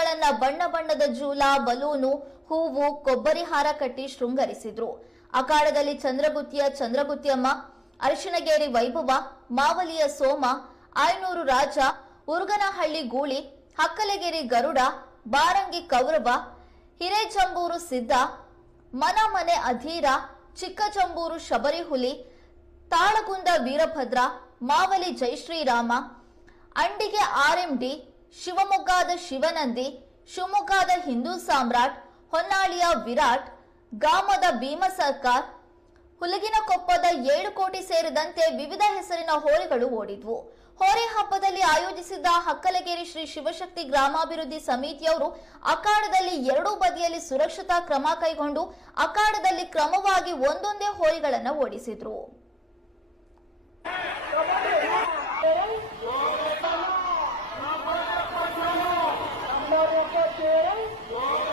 ಹೋರಿಗಳನ್ನ ಬಣ್ಣ ಬಣ್ಣದ ಜೂಲ, ಬಲೂನು, ಹೂವು, ಕೊಬ್ಬರಿ ಹಾರ ಕಟ್ಟಿ ಶೃಂಗರಿಸಿದ್ರು. ಅಖಾಡದಲ್ಲಿ ಚಂದ್ರಗುತ್ತಿಯ ಚಂದ್ರಗುತ್ತಿಯಮ್ಮ, ಅರಿಶಿಣಗೇರಿ ವೈಭವ, ಮಾವಲಿಯ ಸೋಮ, ಆಯನೂರು ರಾಜ, ಉರುಗನಹಳ್ಳಿ ಗೂಳಿ, ಹಕ್ಕಲಗೇರಿ ಗರುಡ, ಬಾರಂಗಿ ಕೌರವ, ಹಿರೇಜಂಬೂರು ಸಿದ್ಧ, ಮನಮನೆ ಅಧೀರ, ಚಿಕ್ಕಜಂಬೂರು ಶಬರಿಹುಲಿ, ತಾಳಗುಂದ ವೀರಭದ್ರ, ಮಾವಲಿ ಜಯಶ್ರೀರಾಮ, ಅಂಡಿಗೆ ಆರ್ಎಂಡಿ, ಶಿವಮೊಗ್ಗದ ಶಿವನಂದಿ, ಶಿವಮೊಗ್ಗದ ಹಿಂದೂ ಸಾಮ್ರಾಟ್, ಹೊನ್ನಾಳಿಯ ವಿರಾಟ್, ಗಾಮದ ಭೀಮ ಸರ್ಕಾರ್, ಹುಲಗಿನಕೊಪ್ಪದ 7 ಕೋಟಿ ಸೇರಿದಂತೆ ವಿವಿಧ ಹೆಸರಿನ ಹೋರಿಗಳು ಓಡಿದ್ವು. ಹೋರಿ ಹಬ್ಬದಲ್ಲಿ ಆಯೋಜಿಸಿದ್ದ ಹಕ್ಕಲಗೇರಿ ಶ್ರೀ ಶಿವಶಕ್ತಿ ಗ್ರಾಮಾಭಿವೃದ್ಧಿ ಸಮಿತಿಯವರು ಅಖಾಡದಲ್ಲಿ ಎರಡೂ ಬದಿಯಲ್ಲಿ ಸುರಕ್ಷತಾ ಕ್ರಮ ಕೈಗೊಂಡು ಅಖಾಡದಲ್ಲಿ ಕ್ರಮವಾಗಿ ಒಂದೊಂದೇ ಹೋರಿಗಳನ್ನು ಓಡಿಸಿದ್ರು. Vamos a